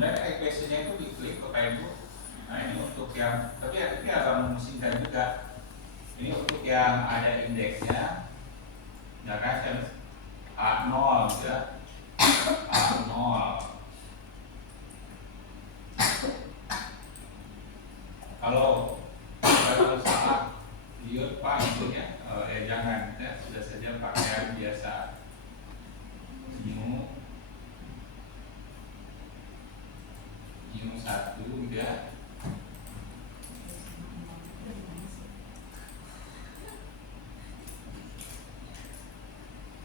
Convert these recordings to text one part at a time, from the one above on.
Kemudian equationnya itu diklik Bapak Ibu. Nah ini untuk yang, tapi ini agak memusingkan juga. Ini untuk yang ada indeksnya, ya kan? A0 ya, A0. Kalau salah lihat Pak infonya, jangan ya, sudah saja pakaian biasa. New 1 ya.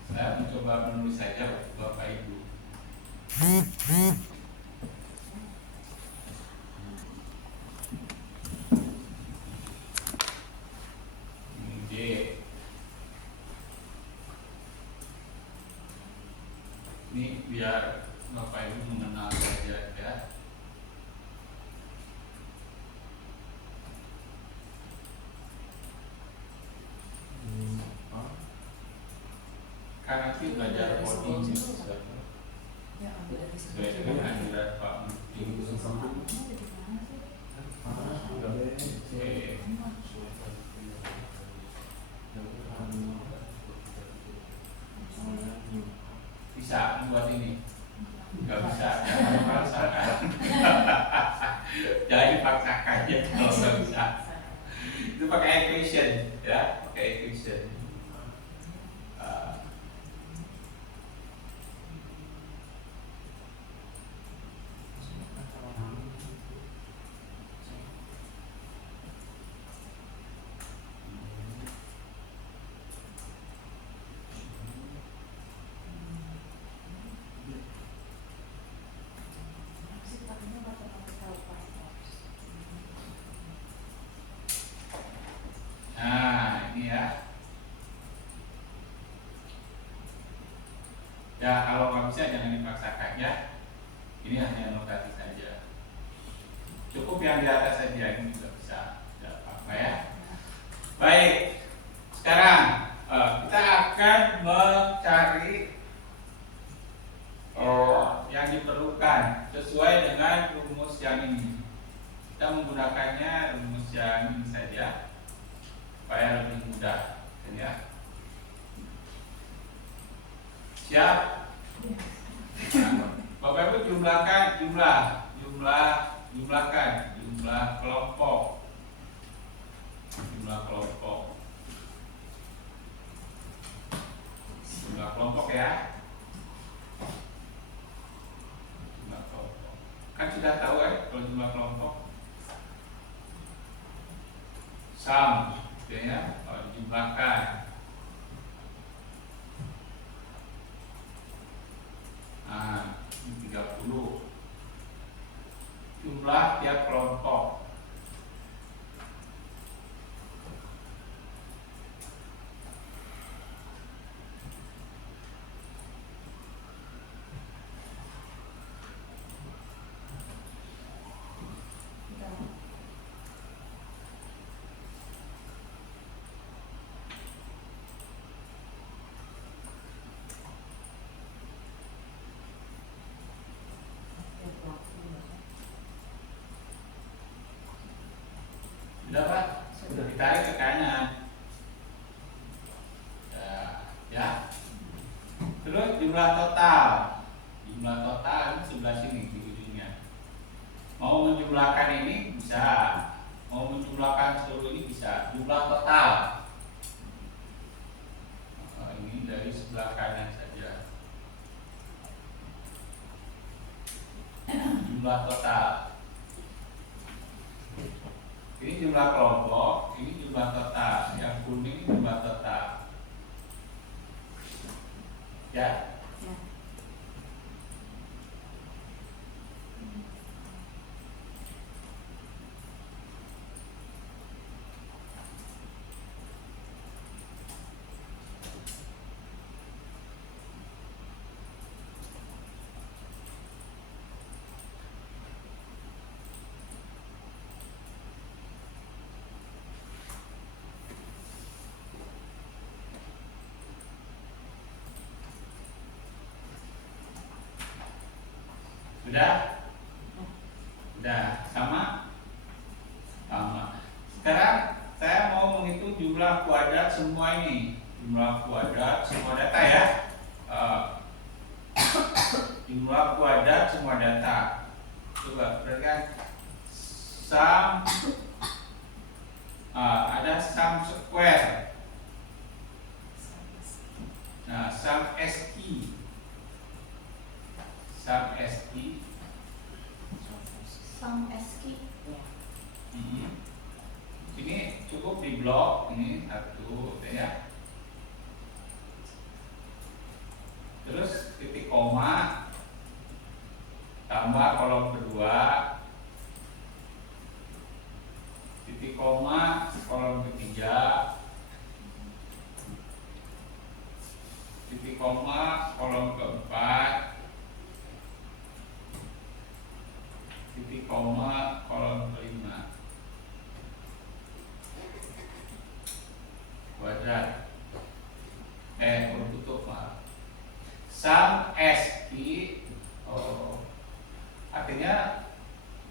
Saya mencoba menulis saja Bapak Ibu. Ini biar Bapak Ibu mengenal saja ya. Kan nanti belajar coding sesuai dengan anjuran Pak Muti. Bisa membuat ini? Nggak bisa, jangan dipaksakan. Jangan dipaksakan ya kalau nggak bisa. Itu pakai equation ya, pakai equation. Nah ini ya. Ya kalau nggak bisa jangan dipaksakan ya. Ini hanya notasi saja. Cukup yang di atas saja, ini juga bisa. Tidak apa-apa ya. Baik. Sekarang kita akan mencari yang diperlukan sesuai dengan rumus yang ini. Kita menggunakannya rumus yang ini saja supaya lebih mudah, ya. Siap? Bapak Ibu jumlahkan jumlah kelompok. Jumlah kelompok ya. Jumlah kelompok. Kan sudah tahu ya kalau jumlah kelompok. Sum, ya, kalau dijumlahkan. Nah, ini 30. Jumlah tiap kelompok. Sudah Pak? Sudah ditarik ke kanan. Ya. Terus jumlah total. Jumlah total ini sebelah sini di ujungnya. Mau menjumlahkan ini bisa. Mau menjumlahkan seluruh ini bisa. Jumlah total. Ini dari sebelah kanan saja. Jumlah total. Ini jumlah kelompok, ini jumlah total. Yang kuning jumlah total. Ya. Sudah? Sudah sama? Sama. Sekarang saya mau menghitung jumlah kuadrat semua ini. Jumlah kuadrat semua data ya. Jumlah kuadrat semua data. Coba perhatikan sum, ada sum square. Nah, sum SI, sum SI, Sum SI. Ini cukup di blok ini satu, ya. Terus titik koma tambah kolom kedua, titik koma kolom ketiga, titik koma kolom keempat, titik koma kolom kelima. Kuadrat kolom tutup, maaf. Sum SI, artinya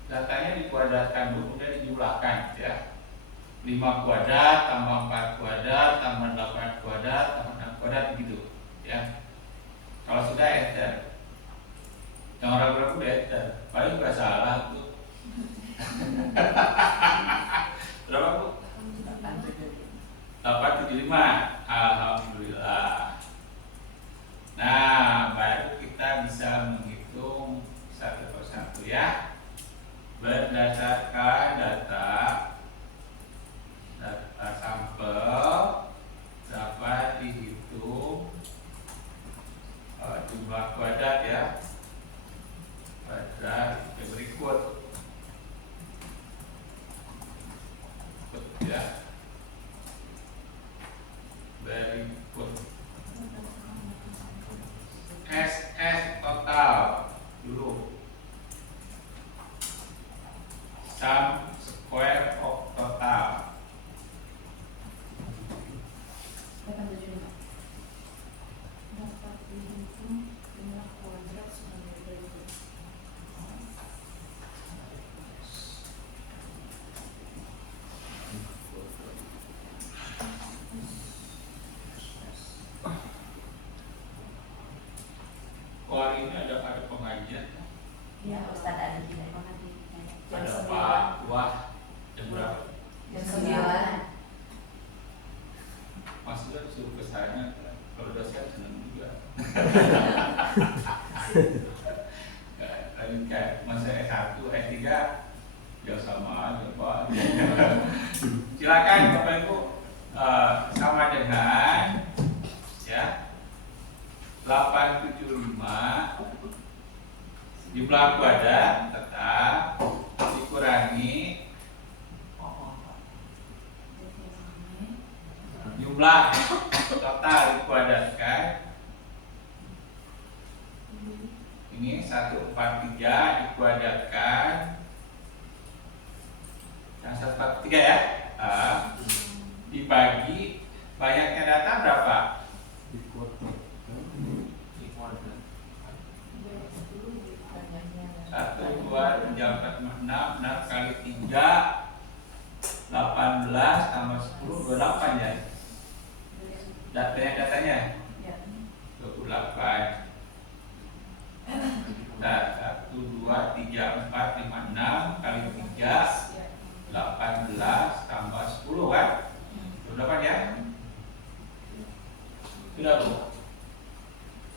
datanya dikuadratkan dulu kemudian dijumlahkan, ya. 5 kuadrat tambah 4 kuadrat tambah 8 kuadrat tambah 6 kuadrat begitu, ya. Kalau sudah enter, yang ragu-ragu udah enter, paling nggak salah tuh. Berapa Bu? 875. Alhamdulillah. Nah, baru kita bisa menghitung satu persatu, ya. Berdasarkan data sampel dapat dihitung jumlah kuadrat, ya. Kuadrat berikut, ya. Berikut SS total dulu, sum square of total. Dapat dihitung jumlah kuadrat sebagai berikut. Kalau ini ada pengajian, Ya, Ustaz ada tidak pengajian. ada Pak Wah, jam berapa? Jam 9. Mas juga disuruh ke sana, kalau dosen senang juga. Kayak masa S1, S3 ya sama aja Pak. Silakan Bapak Ibu, sama dengan, ya, 875 jumlah kuadrat tetap dikurangi jumlah total dikuadratkan. Ini 143 dikuadratkan yang 143, ya. Dibagi banyaknya data berapa? 1, 2, 3, 4, 5, 6, 6 kali 3 18 tambah 10 28, ya. Datanya 28. Nah, 1, 2, 3, 4, 5, 6 kali 3 18 tambah 10, kan? 28, ya. Sudah Bu?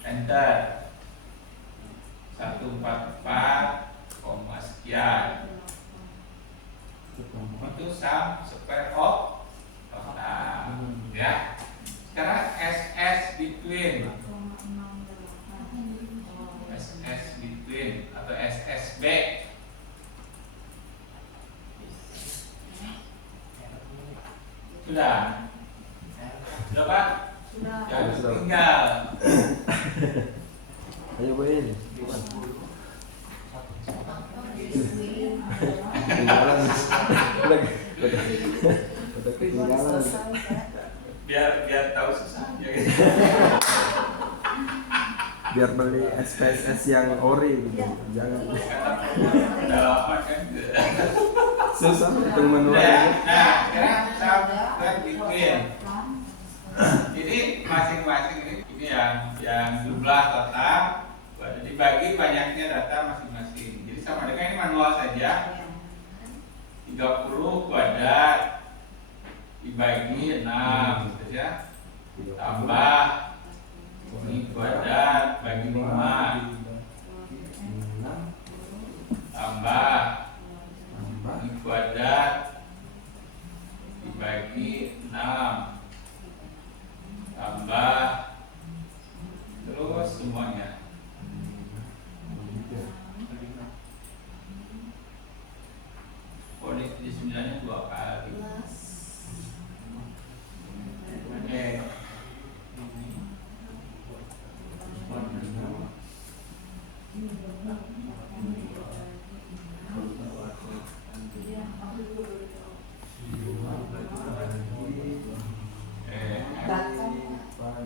Enter. 144, sekian. Itu sum square of total, ya. Sekarang SS between atau SSB. Sudah? Sudah Pak? Sudah. Jangan tinggal. Ayo Boyin. Ketinggalan. Udah ketinggalan. Biar tahu susahnya. biar beli SPSS yang ori gitu. Jangan Udah lama kan. susah hitung manual. Nah, sekarang kita bikin. Jadi masing-masing ini yang jumlah total dibagi banyaknya data masing-masing. Jadi sama dengan ini manual saja. 30 kuadrat dibagi 6 gitu ya. Tambah ini kuadrat bagi 5. Tambah ini kuadrat dibagi 6. Tambah terus semuanya. Oh, di 9-nya 2 kali. Oke.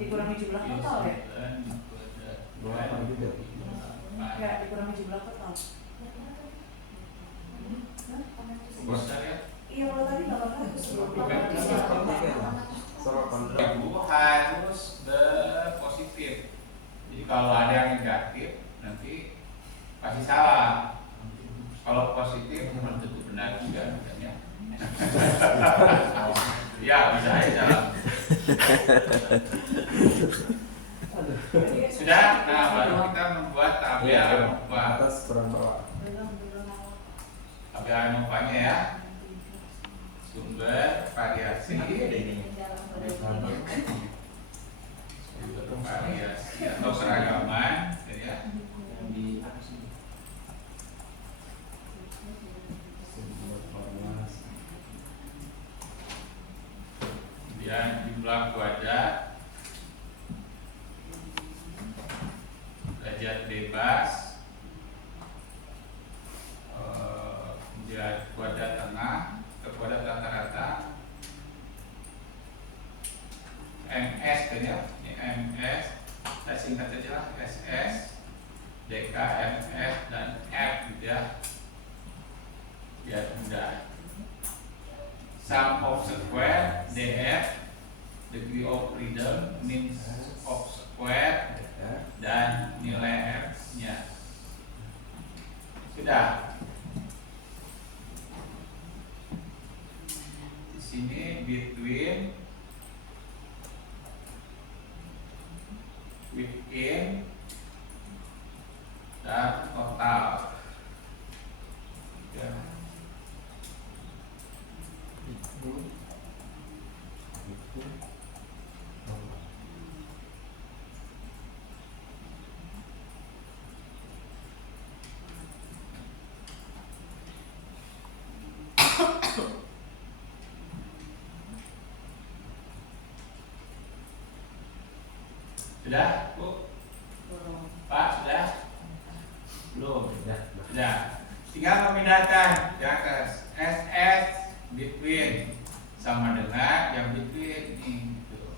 Dikurangi jumlah total ya? Ya, dikurangi jumlah total. Bisa ya? Iya, kalau tadi 800 sebelum Ibu harus berpositif. Jadi kalau ada yang negatif nanti pasti salah. Kalau positif belum tentu benar juga ya. Ya bisa aja. Sudah, nah baru kita membuat tabel Atas kurang bawah. tabel ANOVA-nya ya. Sumber variasi. Sumber variasi atau seragaman, gitu ya. Kemudian jumlah kuadrat, derajat bebas, kemudian kuadrat tengah, kuadrat rata-rata, MS kan ya, ini MS, saya singkat saja lah, SS, DK, MS, dan F gitu ya, biar mudah. Sum of square, DF, degree of freedom, means of square, dan nilai F-nya. Sudah. Di sini between, within, dan total. Ya. Sudah, Bu? Pak, sudah? Belum? Sudah. Tinggal memindahkan yang ke SS between sama dengan yang between ini gitu.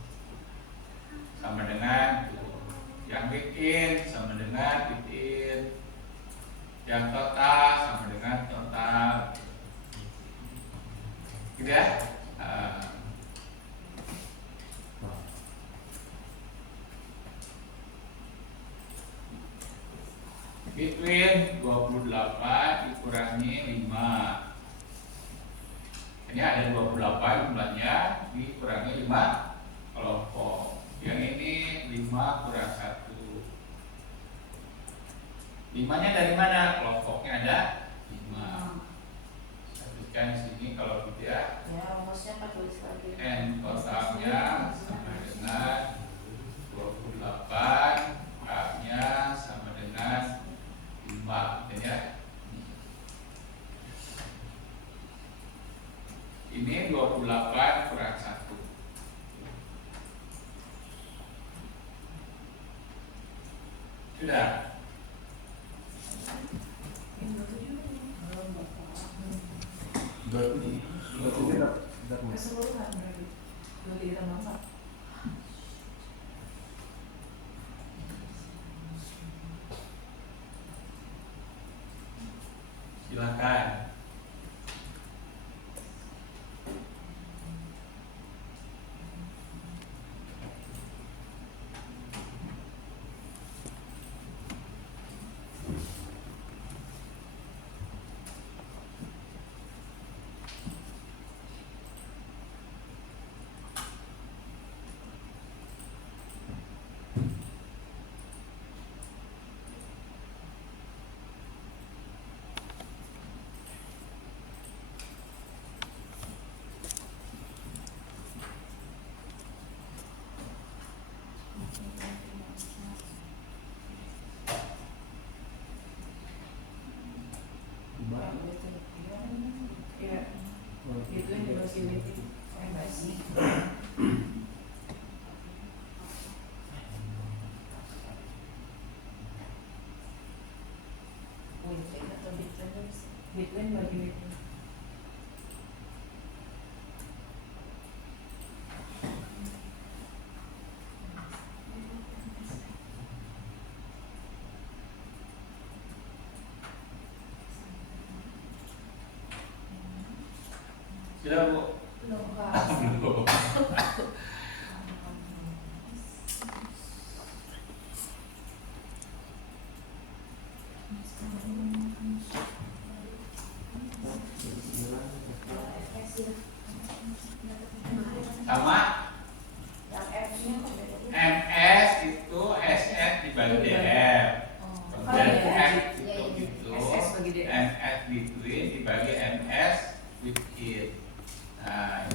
Sama dengan gitu. Yang within sama dengan within. Yang total sama dengan total. Gitu ya? Between 28 dikurangi 5. Ini ada 28 jumlahnya, dikurangi 5 kelompok. Yang ini 5 kurang 1. 5-nya dari mana? Kelompoknya ada 5. Sebutkan di sini kalau gitu ya. Ya, rumusnya Pak tulis lagi. N totalnya sama dengan 28, K-nya sama dengan 5, gitu ya. Ini 28 kurang 1. Sudah. Keseluruhan berarti 23 tambah 4. Silakan. Iya. Itu yang diversibility. Bitcoin bagi Bitcoin. Sudah Bu? Belum, Pak. Belum. Sama Yang F-nya kok beda? MS itu SS dibagi DF. Dan F itu SS bagi DF. MS between dibagi MS with it. Nah,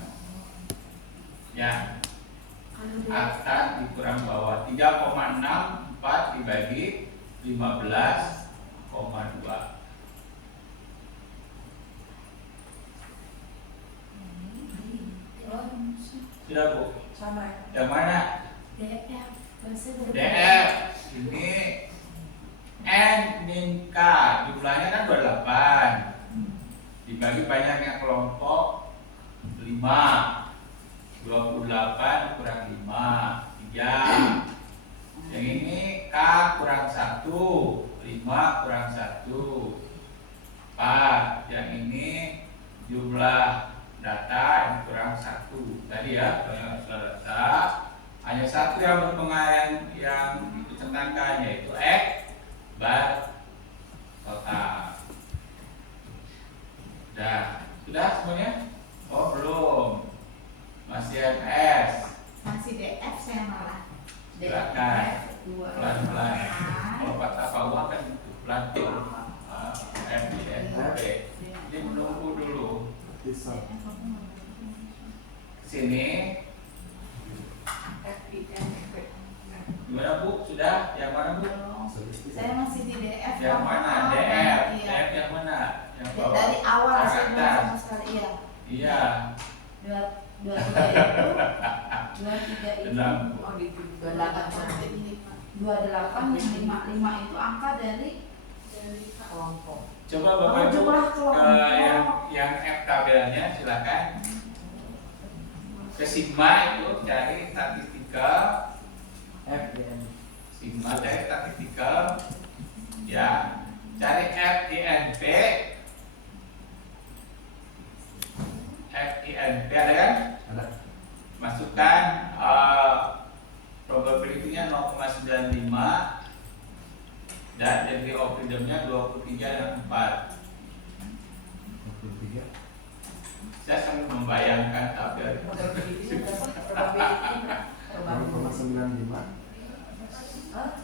ya akan dikurang bawah 3,64 dibagi 15,2. Sudah Bu? Sama ya? Yang mana? DF DF ini N min K jumlahnya kan 28 dibagi banyaknya kelompok 5, 28 kurang 5 3. Yang ini K kurang 1, 5 kurang 1 4. Yang ini jumlah data yang kurang 1 tadi ya, banyak data. Hanya satu yang berpengaruh yang ditekankan yaitu X bar total. Sudah semuanya? Oh belum, masih MS. masih DF saya malah. Silakan. Dua. Pelan-pelan. Kalau kata Pak Uang kan itu pelan-pelan. FDNP. Ini menunggu dulu. Bisa. Sini. Gimana Bu? Sudah? Yang mana Bu? Saya masih di DF. Yang mana? DF. Iya. DF yang mana? Yang bawah. Dari awal Yang saya belum atas. sama sekali. Iya. Iya. Dua tiga itu. Dua tiga itu. Enam. Oh di 28 sampai 28 yang 55 itu angka dari kelompok. Coba Bapak Ibu jumlah ke kelompok. yang F tabelnya silakan. Ke Sigma itu cari statistikal. FDN. Sigma cari statistikal. Ya, cari FINP. FINP ada kan? Ada. Masukkan probability-nya 0,95 dan degree of freedom-nya 23 dan 4. 23. Saya sambil membayangkan tabel. Probability berapa? 0,95.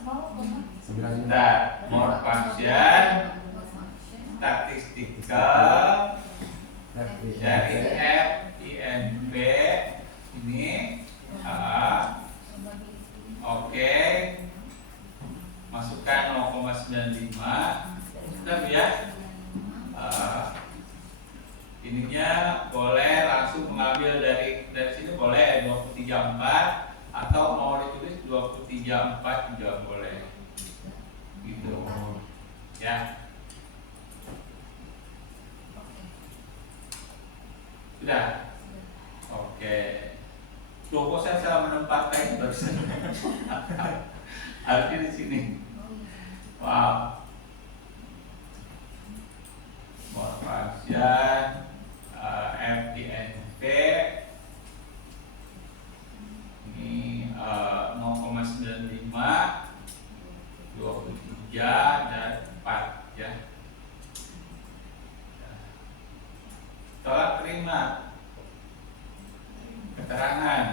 Mau 95. Nah, more function statistikal dari FINP ini oke. Masukkan 0,95 sudah ya. Ininya boleh langsung mengambil dari sini boleh 234 atau mau ditulis 234 juga boleh gitu ya. Sudah oke. Loh kok saya salah menempatkan barusan. Harusnya di sini. Wow. dan F di NP ini 0,95, 23 dan 4 ya. Tolak terima keterangan.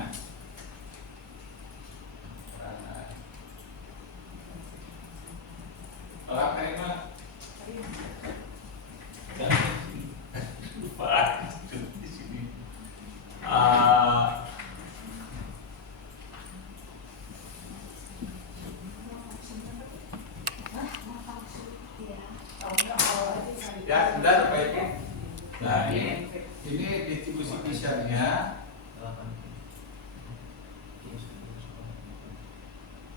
Tolak terima. Lupa di sini. Ya, sudah Bapak Ibu. Nah, ini distribusi besarnya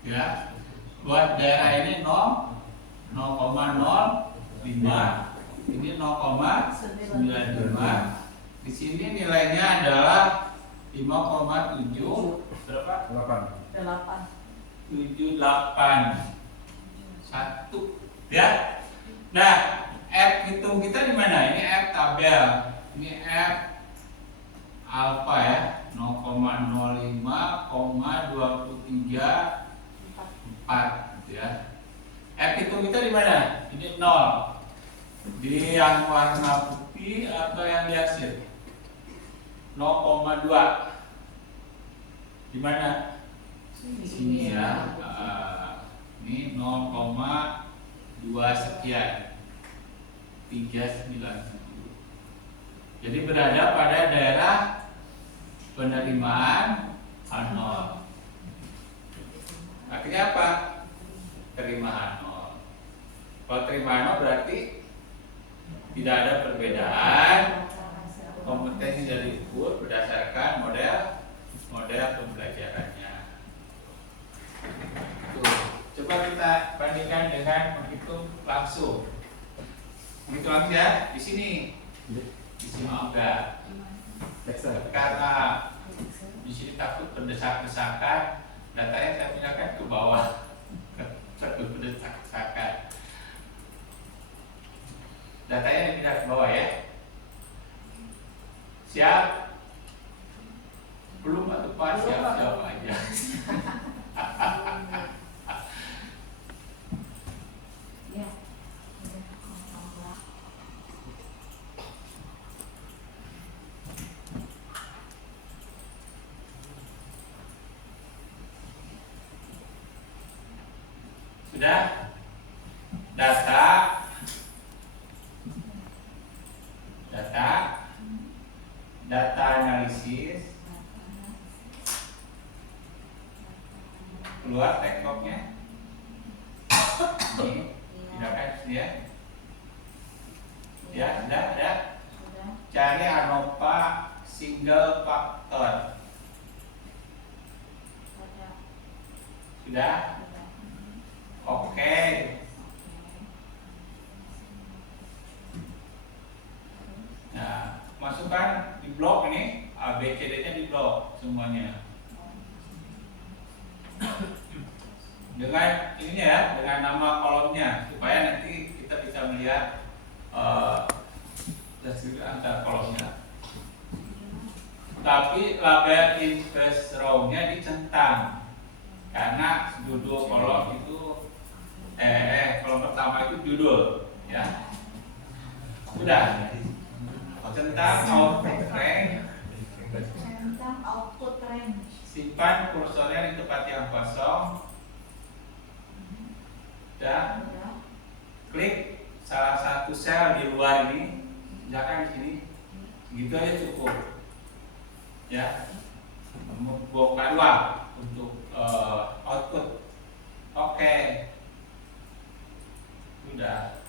ya. Buat daerah ini 0,05, ini 0,95. Di sini nilainya adalah 5,7 berapa? 8. 781 ya. Nah, F hitung kita di mana? Ini F tabel. Ini F alfa ya, 0,05,23 gitu ya. F hitung kita di mana? Ini 0. Di yang warna putih atau yang diarsir? 0,2. Di mana? Sini ya. Ini 0,2 sekian. 397. Jadi berada pada daerah penerimaan H0. Artinya apa? Terima H0. Kalau terima H0 berarti tidak ada perbedaan kompetensi dari ukur berdasarkan model pembelajarannya. Tuh, coba kita bandingkan dengan menghitung langsung. Menghitung langsung ya di sini. Di sini enggak. Karena di sini takut berdesak-desakan, datanya saya pindahkan ke bawah. Takut berdesak-desakan. Datanya dipindah ke bawah ya. Siap? Belum atau pas? Siap aja. Sudah? Data analisis, keluar tekoknya. Ini tidak kan ya? Ya, sudah ada. Cari ANOVA single factor. Sudah? Oke. Nah, masukkan di blok ini, A, B, C, D-nya di blok semuanya. Dengan ini ya, dengan nama kolomnya, supaya nanti kita bisa melihat deskripsi antar kolomnya. Tapi label inverse row-nya dicentang, karena judul kolom itu kolom pertama itu judul ya. Sudah. Tentang output range. Simpan kursornya di tempat yang kosong dan klik salah satu sel di luar ini, misalkan di sini, gitu aja cukup ya. Buka dua untuk output. Oke. Sudah.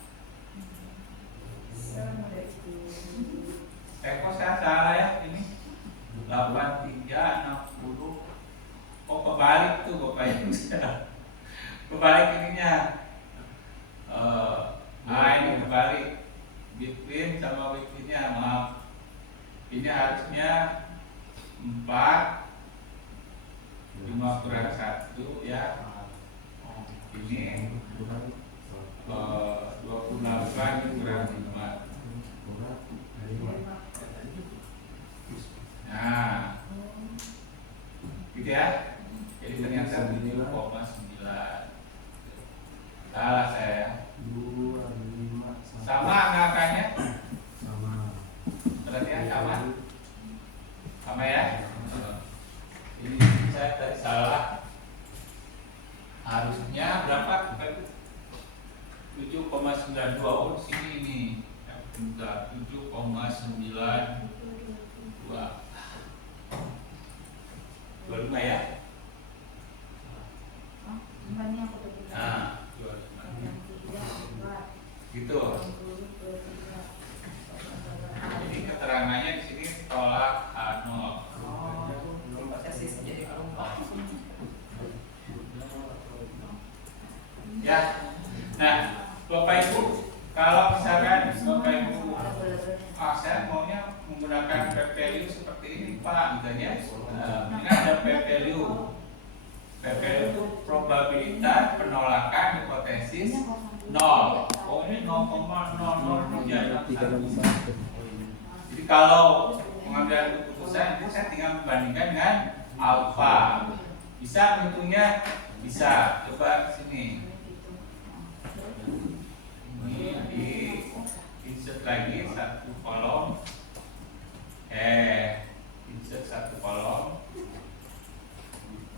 Kok saya salah ya ini 8360. Oh kebalik tuh Bapak Ibu. Kebalik ininya. Ini kebalik. Between sama betweennya, maaf. Ini harusnya 4 5 kurang 1 ya. Ini 28 kurang 5. Sama angkanya? Sama. Perhatian sama? Sama ya? Ini saya tadi salah. Harusnya berapa? 7,92. Oh, sini nih. Bentar, 7,92. 25 ya? Ini aku udah bilang. Nah, 25. Gitu. Jadi keterangannya di sini tolak H0. Hipotesis jadi kelompok. Ya. Nah, Bapak Ibu, kalau misalkan Bapak Ibu, saya maunya menggunakan P value seperti ini, Pak, gitu ya. Ini ada P value. P value itu probabilitas penolakan hipotesis 0. Oh, ini 0,0031. Jadi kalau pengambilan keputusan itu saya tinggal membandingkan dengan alfa. Bisa menghitungnya? Bisa. Coba sini. Ini di insert lagi satu kolom. Insert satu kolom.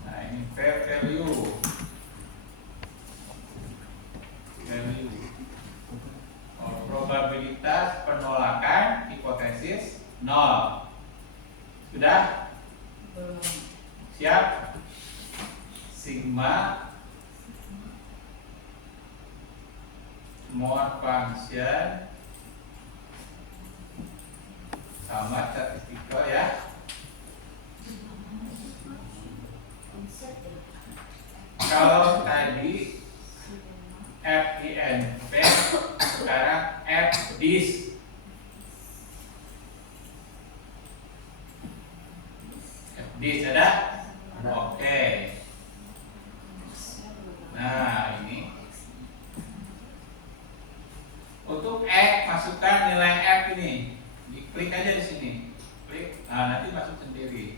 Nah, ini value. Probabilitas penolakan hipotesis 0. Sudah? Siap? Sigma more function sama statistikal ya. Kalau tadi FINP, sekarang FDIS. FDIS ada? Oke. Nah, ini untuk masukkan nilai F ini. Klik aja di sini. Klik. Nah, nanti masuk sendiri.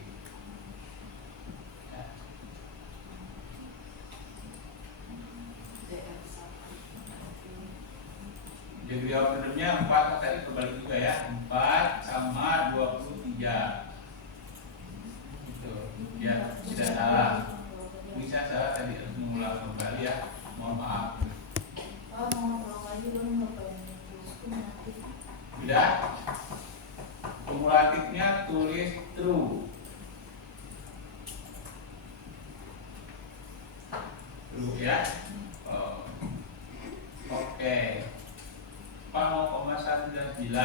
Degree of freedom-nya 4, tadi kebalik juga ya. 4 sama 23. Gitu. Ya, tidak salah. Bisa salah tadi, harus mengulang kembali ya. Mohon maaf. Sudah? Kumulatifnya tulis true. True ya. Oh. Oke. 0,99.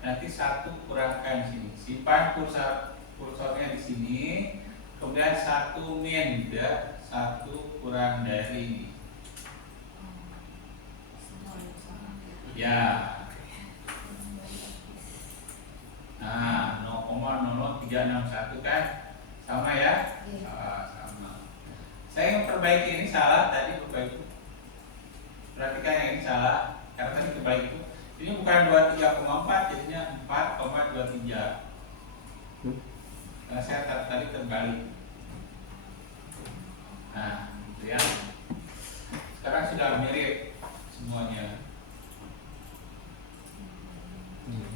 Nanti 1 kurangkan sini. Simpan kursornya di sini. Kemudian 1 min ya. 1 kurang dari ini. Ya. Nah, 0,00361 kan? Sama ya? Sama. Saya yang perbaiki ini salah tadi, Bapak Ibu. Perhatikan yang ini salah. Karena tadi kebalik itu. Ini bukan 23,4, jadinya 4,23. Karena saya tadi terbalik. Nah, gitu ya. Sekarang sudah mirip semuanya.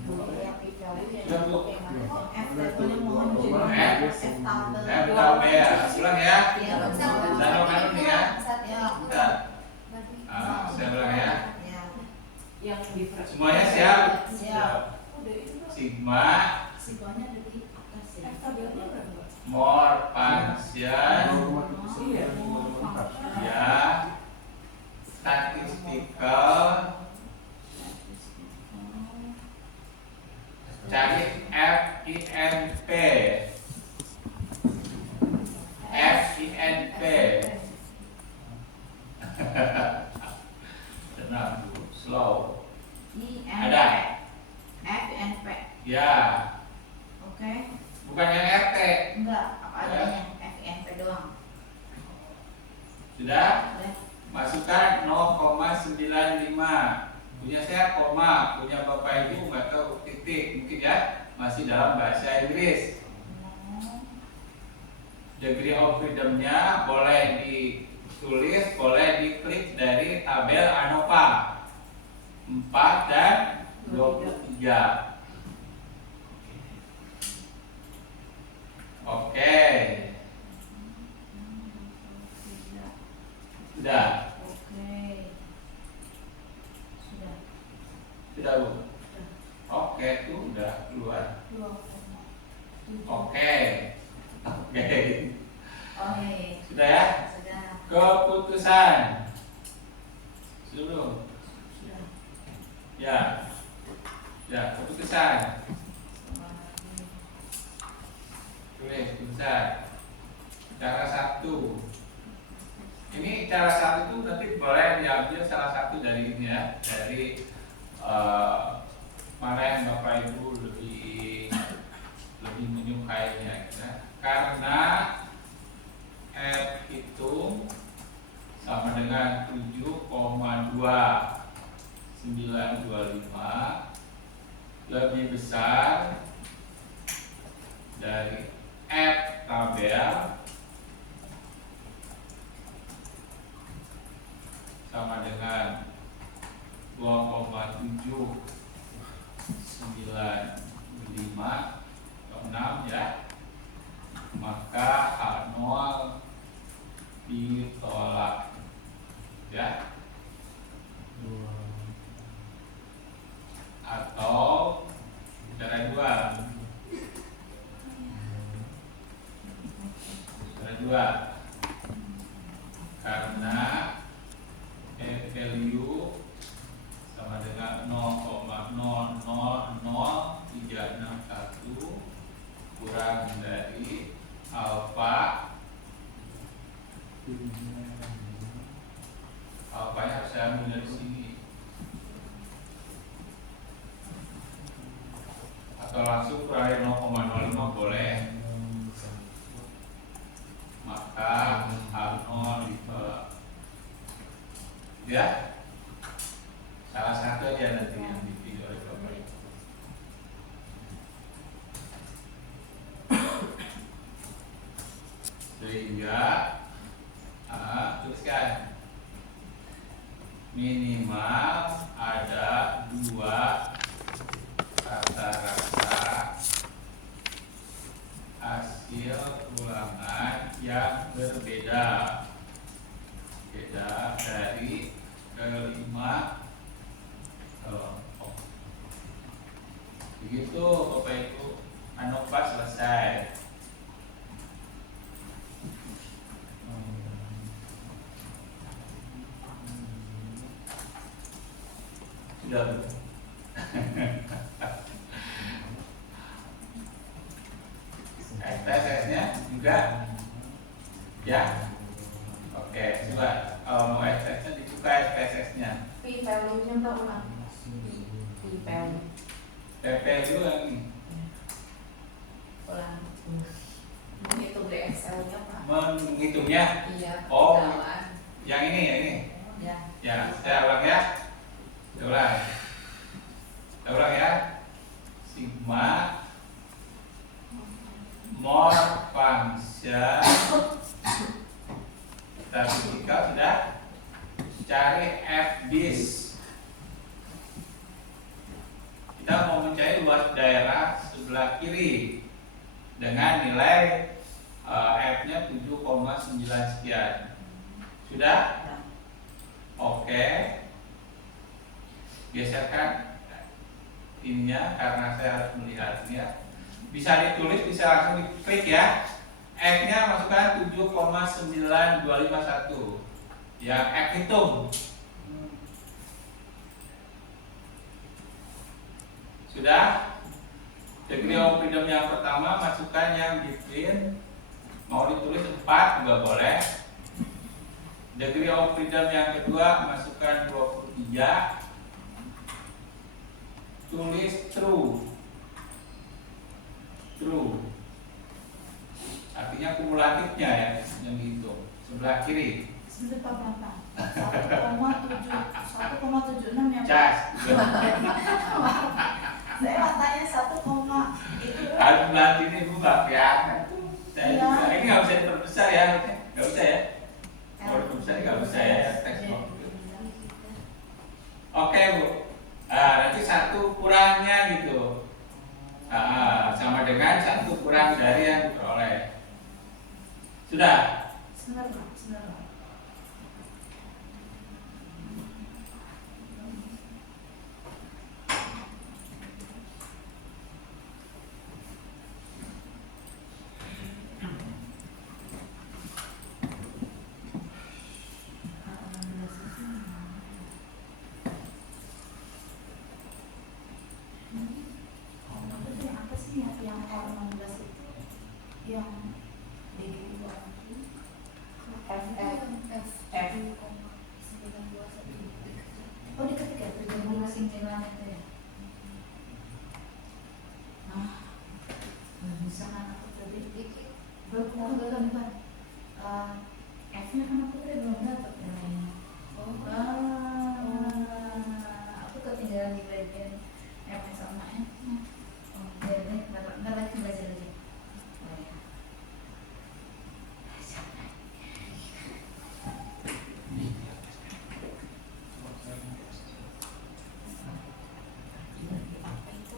Sudah Bu. F tambah ya. Ulang ya. Saya ulang nih ya. Bentar. Saya ulang ya. Semuanya siap? Siap. Sigma Sigmanya ada di atas ya. more function ya statistical cari FINP tenang dulu, slow. Ada FNP. ya, Oke. bukan yang RT. Enggak, apa adanya FNP doang. Sudah? Udah. Masukkan 0,95. Punya saya koma, punya Bapak Ibu nggak tahu titik, mungkin ya masih dalam bahasa Inggris. Degree of freedom-nya boleh ditulis, boleh diklik dari tabel ANOVA 4 dan 3. Oke. Sudah. Oke. Sudah. Sudah, Bu. Oke, itu udah keluar. 2,7. Oke. Oke. Oke. Sudah ya? Sudah. Keputusan. Sudah. Sudah. Ya. Ya, keputusan. Tulis keputusan. Cara 1. Ini cara 1 itu nanti boleh diambil salah satu dari ini ya, dari mana yang Bapak Ibu lebih menyukainya ya. Karena F itu sama dengan 7,2925 lebih besar dari F tabel sama dengan 2,795 6 ya, maka H0 ditolak ya. Atau cara 2, karena value sama dengan 0,000361 kurang dari alfa. Alfanya harus saya ambil dari sini atau langsung kurang dari 0,05 boleh, maka H0 ditolak ya. Salah satu aja nanti yang dipilih oleh Bapak Ibu. Sehingga tuliskan minimal ada 2 rata-rata hasil ulangan yang berbeda dari kelima kelompok. Begitu Bapak Ibu, ANOVA selesai. Sudah Bu. SPSS-nya juga ya. Oke, coba mau SPSS-nya dibuka SPSS-nya. P value-nya Pak ulang. P value. PP dulu yang ini. Ulang. Menghitung di Excel-nya Pak. Menghitungnya. Iya. Oh, jalan. yang ini ya ini. Ya. Ya, saya ulang ya. Saya ulang. Saya ulang ya. Sigma more function statistikal sudah. Cari F bis. Kita mau mencari luas daerah sebelah kiri dengan nilai F-nya 7,9 sekian. Sudah? Oke. Geserkan ininya karena saya harus melihatnya. Bisa ditulis, bisa langsung diklik ya. F-nya masukkan 7,9251. Yang F hitung. Sudah? Degree of freedom yang pertama masukkan yang between. Mau ditulis 4 juga boleh. Degree of freedom yang kedua masukkan 23. Tulis true. True. Artinya kumulatifnya ya yang dihitung sebelah kiri. Sebentar Bapak. 1,76 ya Pak. Cas. Saya matanya 1, itu. Harus nanti ini Bu nggak kelihatan. Saya Iya. juga. Ini nggak bisa diperbesar ya, nggak bisa ya. Kalau diperbesar nggak bisa ya teks box. Oke Bu. Nanti 1 kurangnya gitu Sudah. Sebentar Pak, sebentar Pak. Apa sih yang kalau 16 itu yang di luar negeri? F. Oh di ketiga itu Yang masing jalan itu ya. bisa kan aku tadi Bukan. F-nya kan aku tadi belum dapat nilainya. Aku ketinggalan di bagian F sama N-nya. Jadi ntar lagi belajar lagi. Oh ya. Apa itu?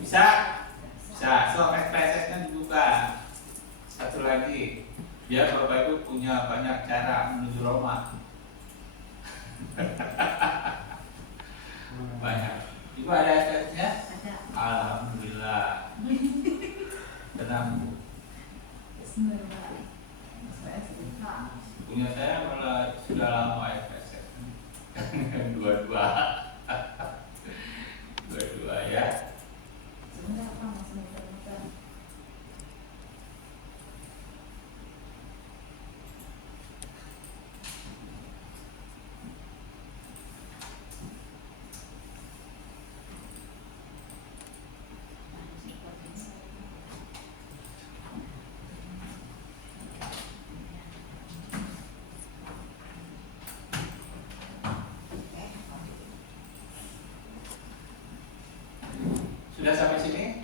Bisa? Bisa. So, SPSS-nya dibuka. Satu lagi, biar Bapak Ibu punya banyak cara menuju Roma. Banyak. Ibu ada SPSS-nya? Ada. Alhamdulillah. Tenang Bu. Bismillah. Punya saya malah sudah lama SPSS. Dua-dua. Dua-dua ya. Sebentar apa masih muter-muter. Sudah sampai sini?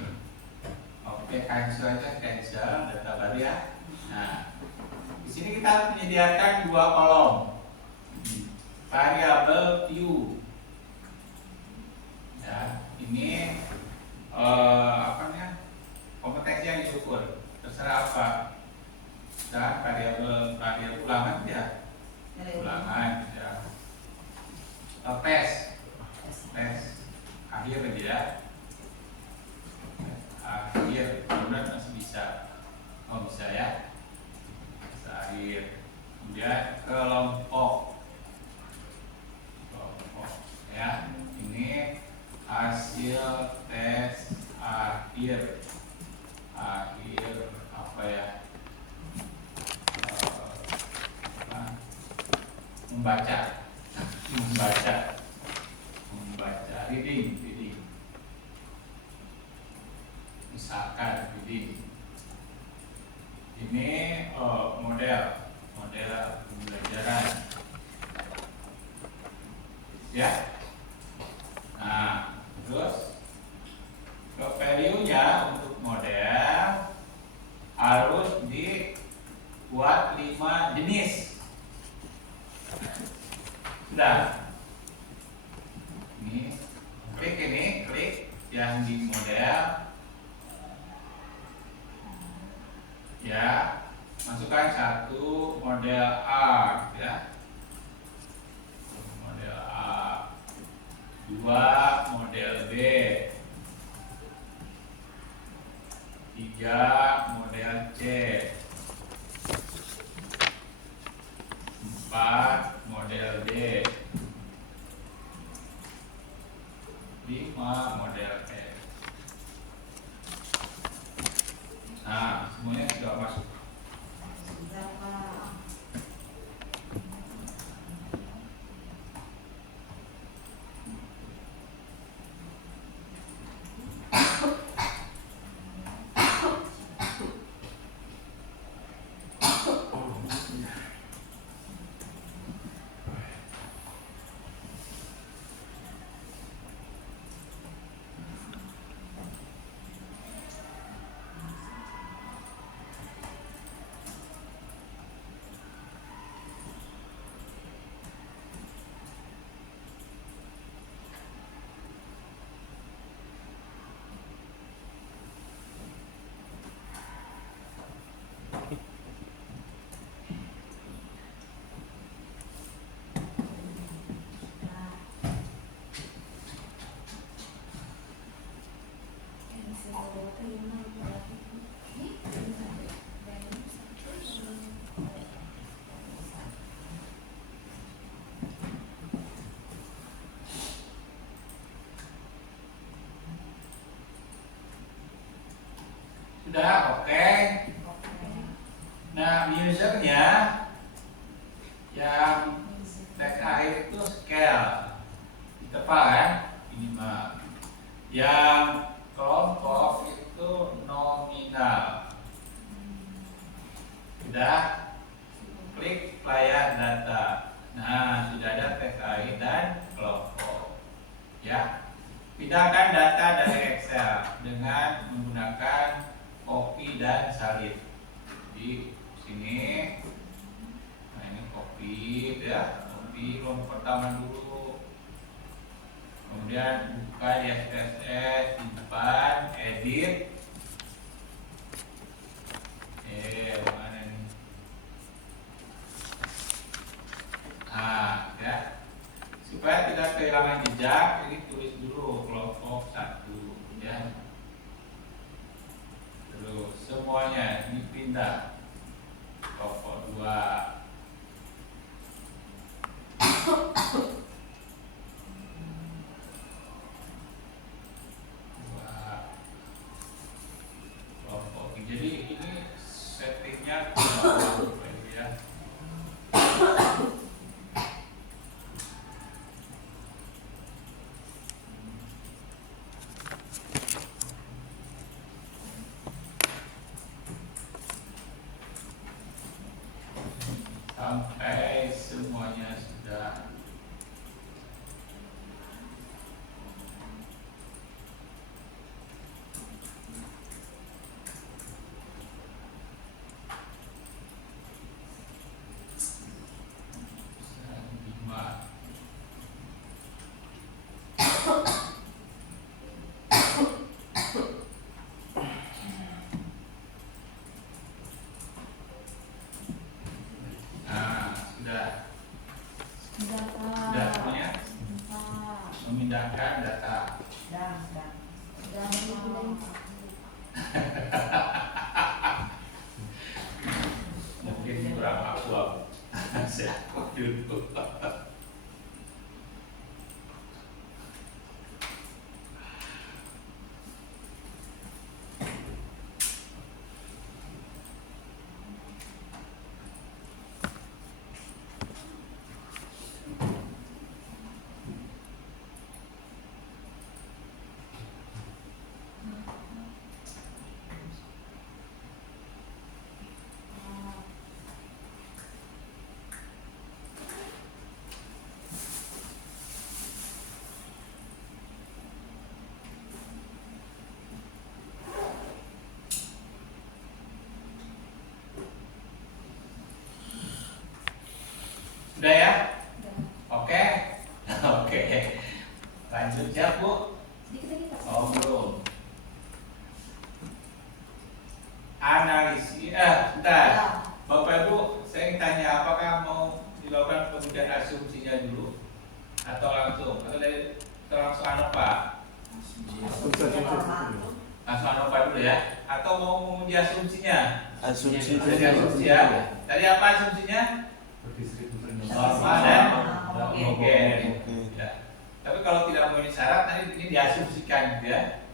Oke, cancel aja, cancel data baru ya. Nah, di sini kita menyediakan dua kolom. Variabel view. Ya, ini apa namanya? Kompetensi yang diukur. Terserah apa. Dan variabel ulangan ya. Ulangan ya. Tes akhir aja ya. Akhir kemudian masih bisa, bisa ya, bisa akhir. Kemudian kelompok ya, ini hasil tes akhir apa ya, membaca reading misalkan reading. Ini model pembelajaran ya. Nah, terus value-nya untuk model harus dibuat 5 jenis. Sudah. Klik yang di model. Ya, masukkan satu model A, gitu ya. Model A. 2 model B. 3 model C. 4 model D. 5 model E. Nah, semuanya sudah masuk. Sebentar Pak. Nah, usernya yang teks akhir itu scale, ditebak kan? Ini mah. Yang kelompok itu nominal. Sudah, klik layan data. Nah, sudah ada teks akhir dan kelompok. Ya, pindahkan data dari Excel dengan menggunakan copy dan salin. Di sini, nah ini copy, ya, copy kelompok pertama dulu. Kemudian buka di SPSS, simpan, edit. Mana nih? Ah, ya. Supaya tidak kehilangan jejak, ini tulis dulu kelompok 1, ya. Terus semuanya ini pindah kelompok 2. Kelompok. Jadi ini settingnya ya. Sampai semuanya sudah. Sudah semuanya memindahkan data. Mungkin kurang akuam. Saya dulu. Sudah ya? Oke? Oke. Lanjut ya, Bu. Oh, belum. Analisis. Bentar. Bapak Ibu, saya ingin tanya apakah mau dilakukan pengujian asumsinya dulu atau langsung? Atau langsung ANOVA? Langsung ANOVA dulu ya? Atau mau menguji asumsinya? Asumsi. Asumsi ya. Tadi apa asumsinya? Normal dan homogen. Ya. Tapi kalau tidak memenuhi syarat, nanti ini diasumsikan, ya.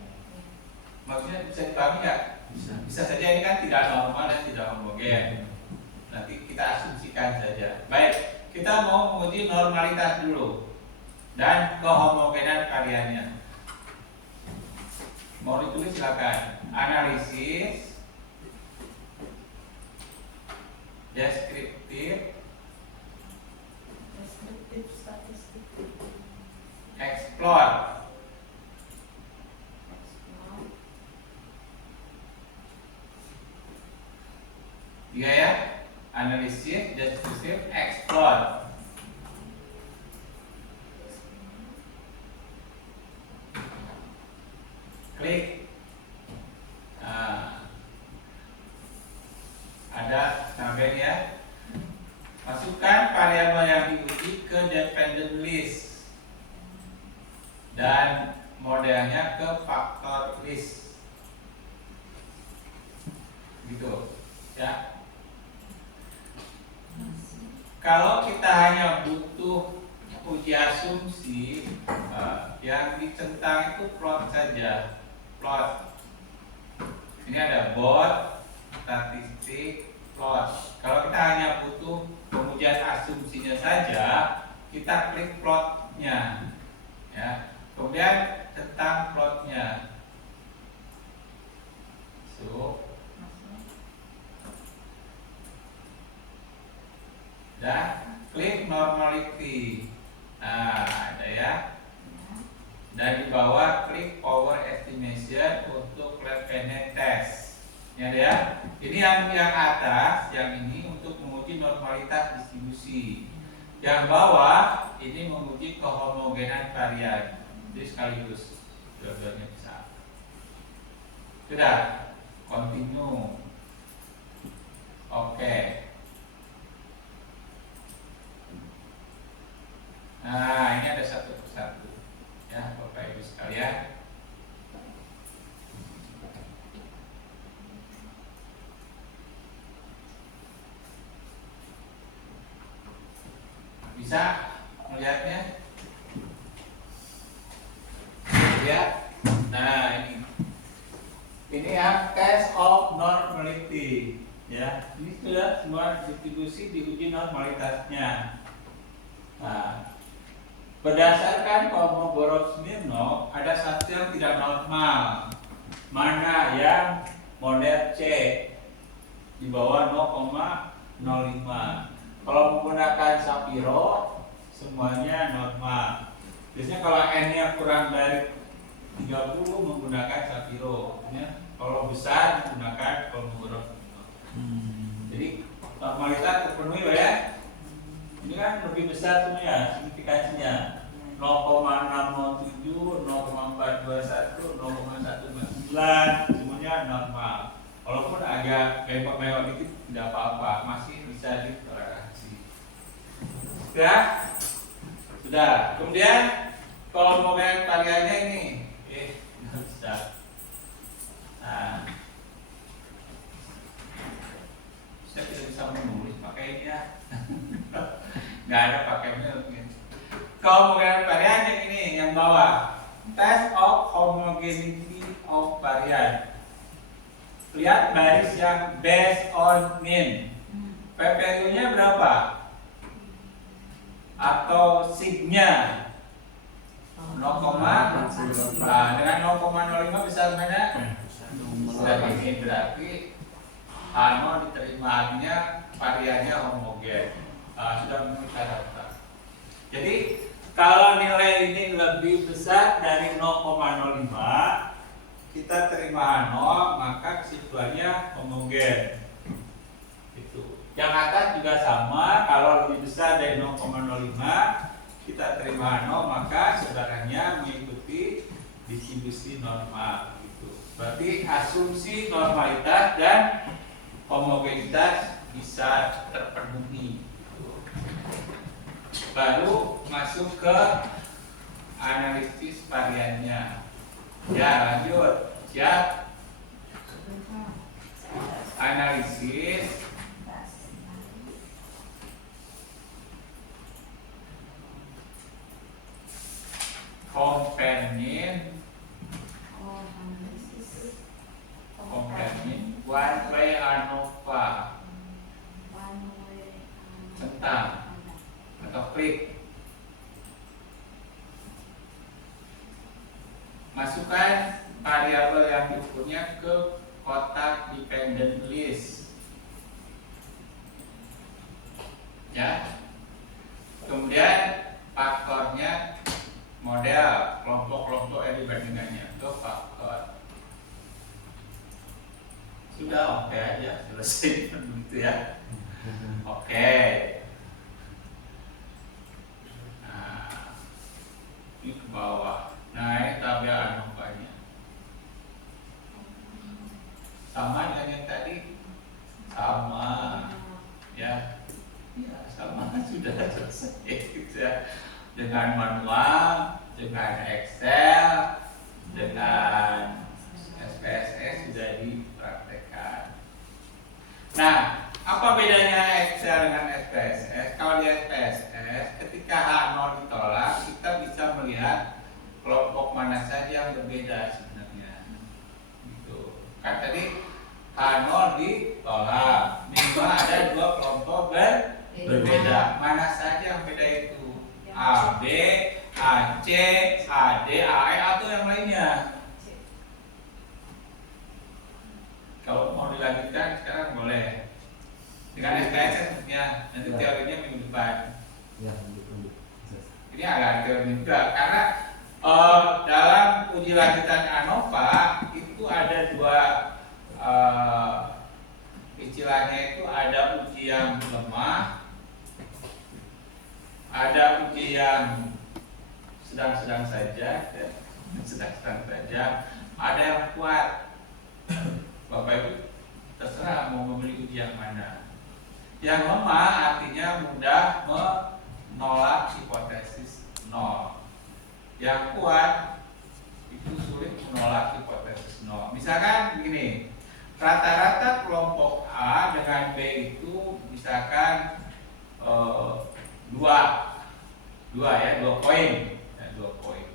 Maksudnya bisa dipahami nggak? Bisa saja ini kan tidak normal dan tidak homogen. Nanti kita asumsikan saja. Baik, kita mau menguji normalitas dulu dan kehomogenan variannya. Mau ditulis silakan. Analisis, deskriptif, explore. Iya ya, analisis, deskriptif, explore. Klik. Nah, ada tabel ya. Masukkan variabel yang diuji ke dependent list dan modelnya ke faktor list. Gitu ya. Kalau kita hanya butuh uji asumsi, yang dicentang itu plot saja. Plot. Ini ada bot, statistik, plot. Kalau kita hanya butuh pengujian asumsinya saja, kita klik plotnya, ya. Kemudian tentang plotnya, so, dan klik normality. Nah, ada ya. Dan di bawah klik power estimation untuk Levene test. Ini ada ya. Ini yang atas, yang ini untuk menguji normalitas distribusi. Yang bawah ini menguji kehomogenan varian. Jadi sekaligus dua-duanya bisa. Sudah, continue. Oke. Nah, ini ada satu persatu, ya, Bapak Ibu sekalian. Bisa melihatnya? Lihat. Nah, ini ya, test of normality, ya. Ini sudah semua distribusi diuji normalitasnya. Nah, berdasarkan Kolmogorov-Smirnov ada satu yang tidak normal. Mana yang model C di bawah 0,05. Kalau menggunakan Shapiro semuanya normal. Biasanya kalau N-nya kurang dari 30 menggunakan Shapiro, ya. Kalau besar menggunakan Kolmogorov-Smirnov. Jadi normalitas terpenuhi ya. Ini kan lebih besar sebenarnya signifikansinya 0,607, 0,421, 0,149 semuanya normal. Walaupun agak bengkok-bengkok dikit tidak apa-apa, masih bisa ditoleransi. Sudah. Kemudian kalau mau variannya ini, nggak bisa. Nah, saya tidak bisa menulis pakai ini ya. Nggak ada pakai mungkin. Kehomogenan varian yang ini yang bawah, test of homogeneity of varian. Lihat baris yang based on mean. PPU-nya berapa? Atau signya 0, nah, dengan 0,05 bisa mana? Ini berarti H0 diterimanya variannya homogen. Sudah memenuhi syarat. Jadi kalau nilai ini lebih besar dari 0,05, kita terima H0, maka kesimpulannya homogen. Itu. Yang atas juga sama, kalau lebih besar dari 0,05, kita terima H0, maka saudaranya mengikuti distribusi normal. Gitu. Berarti asumsi normalitas dan homogenitas bisa terpenuhi. Baru masuk ke analisis variannya. Ya, lanjut. Siap? Analisis companion one way ANOVA tentang atau klik. Masukkan variabel yang diukurnya ke kotak dependent list, ya. Kemudian faktornya model kelompok-kelompok yang dibandingkannya ke faktor. Sudah oke aja, selesai begitu ya. Oke. Nah, ini ke bawah. Nah, ini tabel ANOVA-nya. Sama dengan yang tadi? Sama. Ya. Ya, sama sudah selesai gitu ya. Dengan manual, dengan Excel, dengan SPSS sudah dipraktekkan. Nah, apa bedanya Excel dengan SPSS? Kalau di SPSS, ketika H0 ditolak, kita bisa melihat kelompok mana saja yang berbeda sebenarnya. Gitu. Kan tadi H0 ditolak. Minimal ada dua kelompok berbeda. Mana saja yang beda itu? AB, AC, AD, AE atau yang lainnya? Kalau mau dilanjutkan sekarang boleh. Dengan SKS tentunya, nanti Ya. teorinya minggu depan. Ya, lanjut. Ini agak teori juga karena dalam uji lanjutan ANOVA itu ada dua istilahnya itu ada uji yang lemah, ada uji yang sedang-sedang saja, sedang-sedang saja, ada yang kuat. Bapak Ibu terserah mau memilih uji yang mana. Yang lemah artinya mudah menolak hipotesis nol. Yang kuat itu sulit menolak hipotesis nol. Misalkan begini, rata-rata kelompok A dengan B itu misalkan dua poin.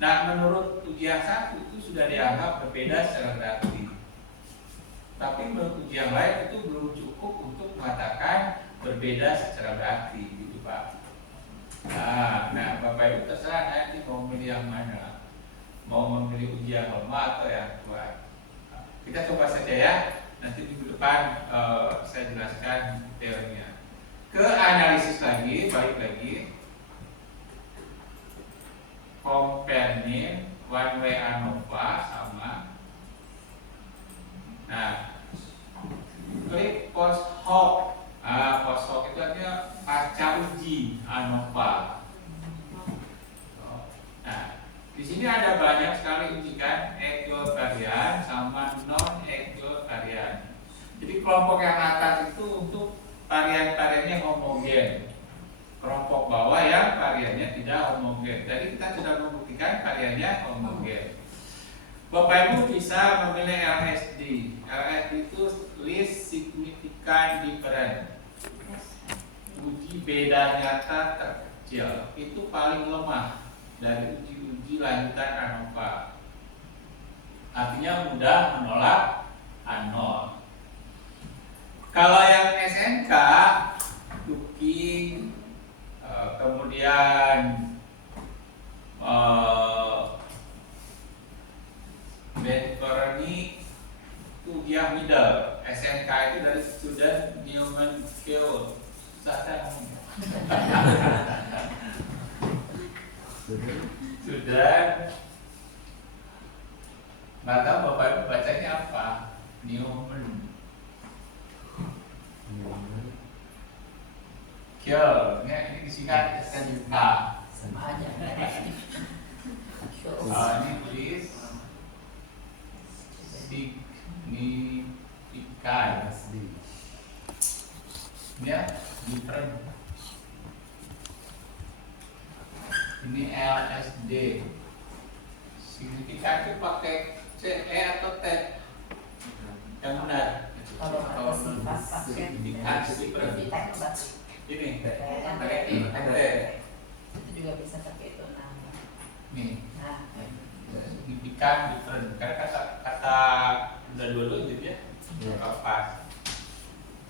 Nah, menurut uji yang satu itu sudah dianggap berbeda secara berarti. Tapi menurut uji yang lain itu belum cukup untuk mengatakan berbeda secara berarti, gitu Pak. Nah, Bapak Ibu terserah nanti mau memilih yang mana, mau memilih uji yang lemah atau yang kuat. Kita coba saja ya. Nanti minggu depan saya jelaskan teorinya. Ke analisis lagi, balik lagi. Compare mean, one way ANOVA sama. Nah, klik post hoc. Post hoc itu artinya pasca uji ANOVA. Nah, di sini ada banyak sekali uji kan, equivarian sama non equivarian. Jadi kelompok yang atas itu untuk varian-variannya homogen. Kelompok bawah yang variannya tidak homogen. Jadi kita sudah membuktikan variannya homogen. Bapak Ibu bisa memilih LSD. LSD itu least significant difference. Uji beda nyata terkecil. Itu paling lemah dari uji-uji lanjutan ANOVA. Artinya mudah menolak A0. Kalau yang SNK, Duking, kemudian Benkorni itu dia middle. SNK itu dari student Newman Kill. Susah kan ngomongnya. Student. Nggak tahu Bapak Ibu bacanya apa? Newman Kill. Ini disingkat SNK. Sama aja. Ini tulis signifikan ya, different. Ini LSD. Signifikan itu pakai CE atau T? Yang benar. Kalau sifat signifikan different. Ini pakai T. itu juga bisa pakai itu nama. Nih. Nah, Signifikan different. Karena kata udah dua-dua jadi ya pas.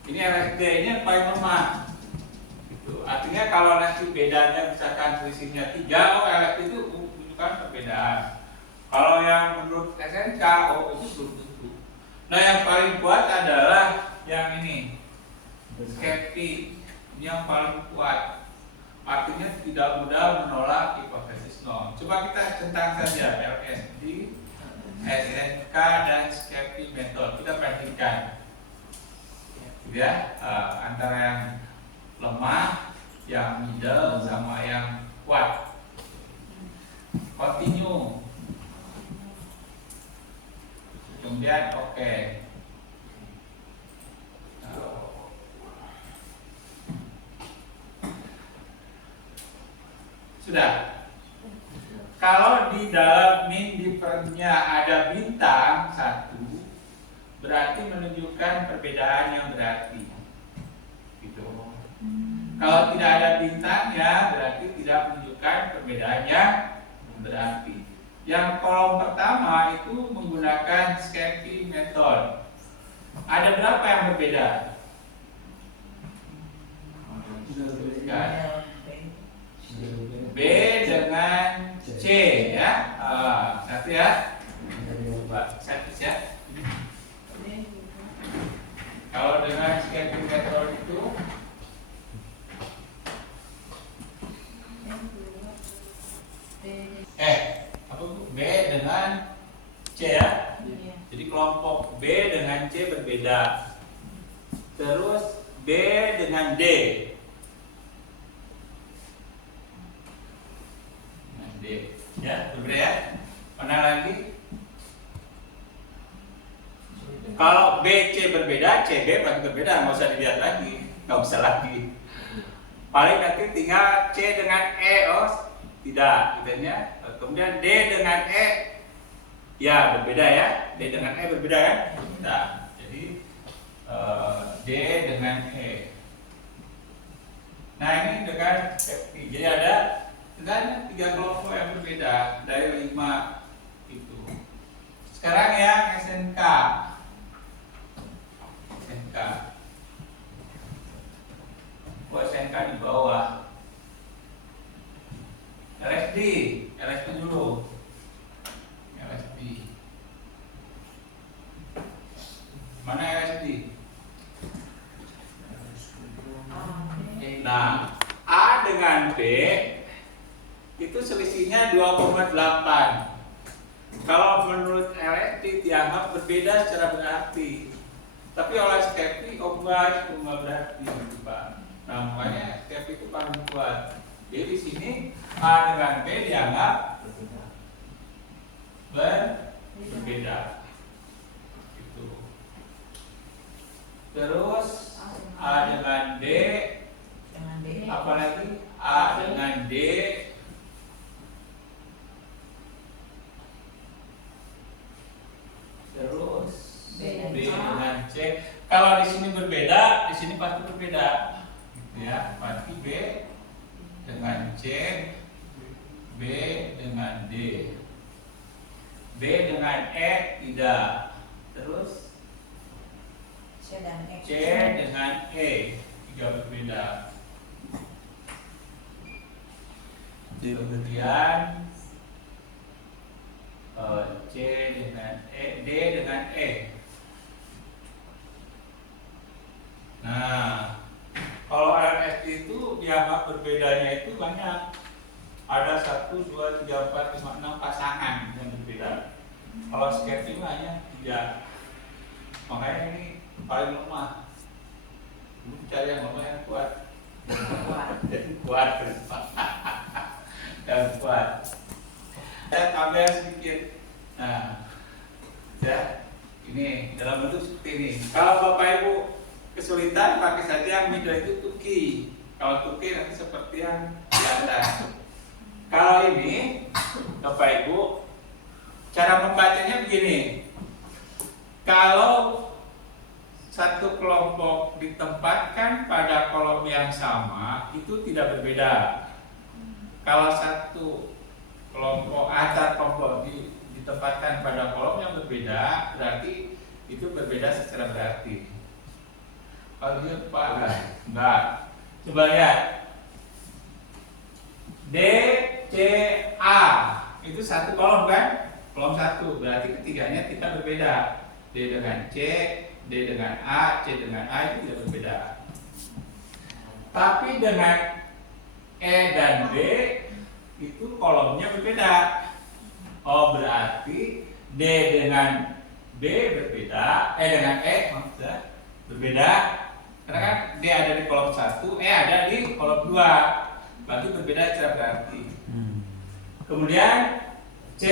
Ini LSD ini yang paling lemah. Gitu. Artinya kalau nanti bedanya misalkan selisihnya 3, LSD itu menunjukkan perbedaan. Kalau yang menurut SNK, itu belum tentu. Nah, yang paling kuat adalah yang ini, Skepi. Ini yang paling kuat. Artinya tidak mudah menolak hipotesis nol. Coba kita centang saja LSD, SNK dan Skepi method. Kita bandingkan, ya, antara yang lemah, yang middle, sama yang kuat. Continue. Kemudian oke. Sudah. Kalau di dalam mean difference-nya ada bintang 1, berarti menunjukkan perbedaan yang berarti. Gitu. Kalau tidak ada bintangnya, berarti tidak menunjukkan perbedaan yang berarti. Yang kolom pertama itu menggunakan Skepi method. Ada berapa yang berbeda? Kan? B dengan C ya. Satu ya. Coba satu ya. Kalau dengan skeping method itu apa itu? B dengan C ya. Jadi kelompok B dengan C berbeda. Terus B dengan D. Dengan D ya, berbeda ya. Mana lagi? Kalau BC berbeda, CB pasti berbeda, nggak usah dilihat lagi, nggak usah lagi. Paling nanti tinggal C dengan E, tidak, gitunya. Kemudian D dengan E, ya berbeda ya. D dengan E berbeda kan? Nah, jadi D dengan E. Nah ini dengan safety. Jadi ada dengan 3 kelompok yang berbeda dari 5 itu. Sekarang yang SNK. SNK di bawah. LSD dulu. LSD. Mana LSD? Nah, A dengan B itu selisihnya 2,8. Kalau menurut LSD dianggap berbeda secara berarti. Tapi oleh Skepi, enggak berarti, Pak. Nah, makanya Skepi itu paling kuat. Jadi di sini A dengan B dianggap berbeda. Itu. Terus A dengan D, apalagi A dengan D, terus B dengan C. Kalau di sini berbeda, di sini pasti berbeda, gitu ya. Pasti B dengan C, B dengan D, B dengan E tidak. Terus C dengan E juga berbeda. Kemudian C dengan E, D dengan E. Nah, kalau LSD itu dianggap berbedanya itu banyak. Ada 1, 2, 3, 4, 5, 6 pasangan yang berbeda. Kalau Skepi hanya 3. Makanya ini paling lemah. Cari yang lemah yang kuat. Kuat. Dan kuat. Dan tambah sedikit. Nah, ya, ini dalam bentuk seperti ini. Kalau Bapak Ibu kesulitan, pakai saja yang middle itu tuki. Kalau tuki nanti seperti yang di atas. Kalau ini, Bapak Ibu, cara membacanya begini. Kalau satu kelompok ditempatkan pada kolom yang sama, itu tidak berbeda. Kalau satu kelompok antar kelompok ditempatkan pada kolom yang berbeda, berarti itu berbeda secara berarti. Kalau dia Pak, enggak. Coba lihat. D, C, A itu satu kolom kan? Kolom satu, berarti ketiganya kita berbeda. D dengan C, D dengan A, C dengan A itu tidak berbeda. Tapi dengan E dan B itu kolomnya berbeda. Oh, berarti D dengan B berbeda, E dengan E maksudnya berbeda. Karena kan D ada di kolom 1, E ada di kolom 2. Berarti berbeda secara berarti. Kemudian C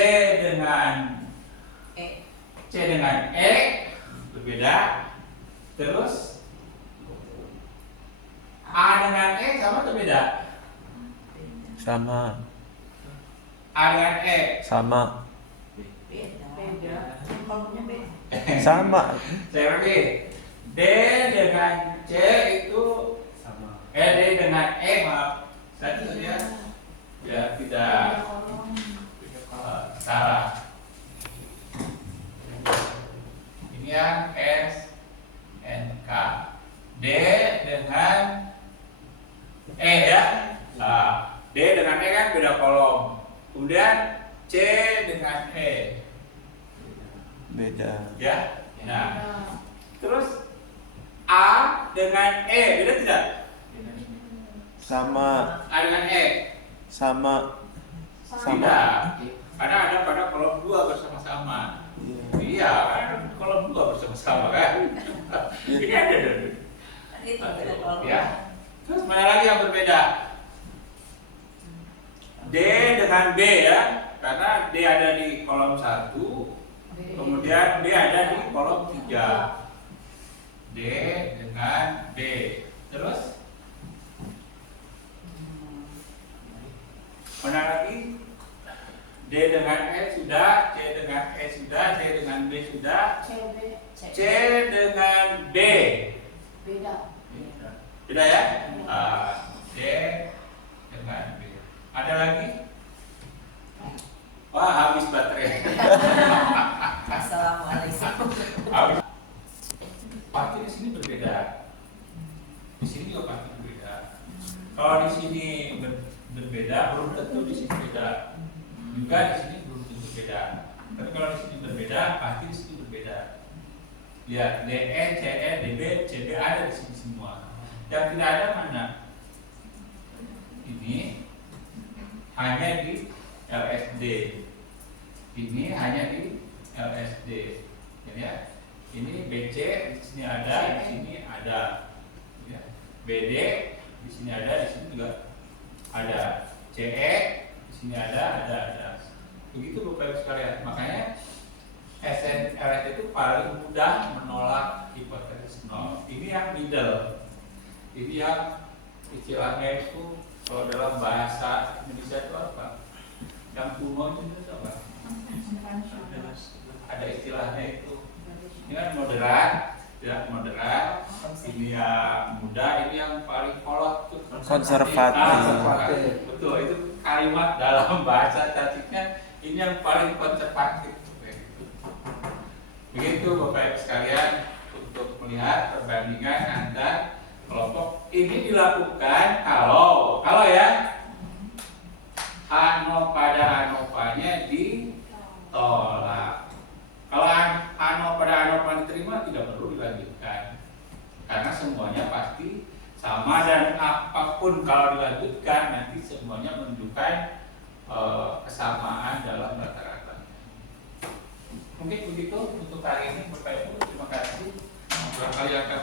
dengan E berbeda. Terus A dengan E sama atau beda? Sama. A dengan E Sama. Saya lagi. D dengan C itu sama. D dengan E maaf. Saya ya tidak salah. Ini yang S, E ya. Nah, D dengan E kan beda kolom. Kemudian C dengan E Beda. ya. Nah, terus A dengan E beda tidak? Sama. A dengan E Sama. tidak. Karena ada pada kolom 2 bersama-sama. Iya. Iya, ada kolom 2 bersama-sama kan. Ini ada. Itu beda kalau Ya. Terus mana lagi yang berbeda? D dengan B ya, karena D ada di kolom 1, kemudian D ada di kolom 3. D dengan B. Terus mana lagi? D dengan E sudah, C dengan E sudah, C dengan B sudah, C dengan B. Beda. Beda ya? D dengan B. Ada lagi? Wah, habis baterai. Assalamualaikum. Habis. Pasti di sini berbeda. Di sini juga pasti berbeda. Kalau di sini berbeda, belum tentu di sini beda. Juga di sini belum tentu beda. Tapi kalau di sini berbeda, pasti di sini berbeda. Lihat, DE, CE, DB, CB ada di sini semua. Yang tidak ada mana? Ini hanya di LSD. Ini hanya di LSD. Ya. Ini BC di sini ada, di sini ada. Ya. BD di sini ada, di sini juga ada. CE di sini ada. Begitu Bapak Ibu sekalian. Makanya SNLS itu paling mudah menolak hipotesis nol. Ini yang middle. Ini yang istilahnya itu kalau dalam bahasa Indonesia itu apa? Yang kuno itu apa? Ada istilahnya itu. Ini kan moderat, ya moderat. Ini yang muda, ini yang paling kolot tuh. Konservatif. Konservatif. Betul, itu kalimat dalam bahasa caciknya ini yang paling konservatif. Begitu Bapak Ibu sekalian untuk melihat perbandingan antar kelompok. Ini dilakukan kalau ya ano pada anopanya ditolak. Kalau ano pada anopa diterima tidak perlu dilanjutkan karena semuanya pasti sama dan apapun kalau dilanjutkan nanti semuanya menunjukkan kesamaan dalam rata-rata. Mungkin begitu untuk hari ini Bapak Ibu, terima kasih. Barangkali akan